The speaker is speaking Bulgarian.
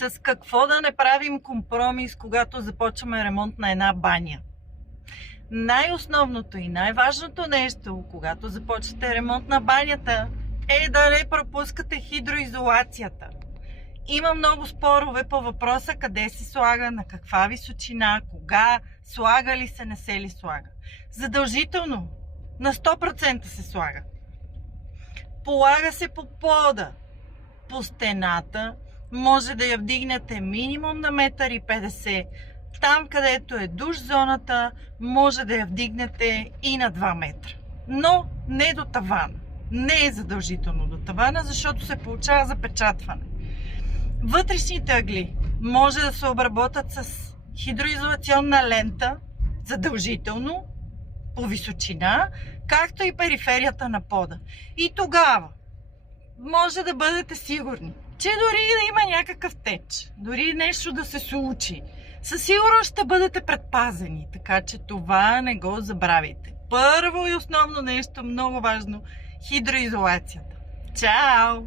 С какво да не правим компромис, когато започваме ремонт на една баня? Най-основното и най-важното нещо, когато започвате ремонт на банята, е да не пропускате хидроизолацията. Има много спорове по въпроса къде се слага, на каква височина, кога, слага ли се, не се ли слага. Задължително, на 100% се слага. Полага се по пода, по стената, може да я вдигнете минимум на 1,50 м. Там, където е душ зоната, може да я вдигнете и на 2 метра. Но не до тавана. Не е задължително до тавана, защото се получава запечатване. Вътрешните ъгли може да се обработят с хидроизолационна лента, задължително, по височина, както и периферията на пода. И тогава може да бъдете сигурни, че дори да има някакъв теч, дори нещо да се случи, със сигурност ще бъдете предпазени, така че това не го забравяйте. Първо и основно нещо, много важно, хидроизолацията. Чао!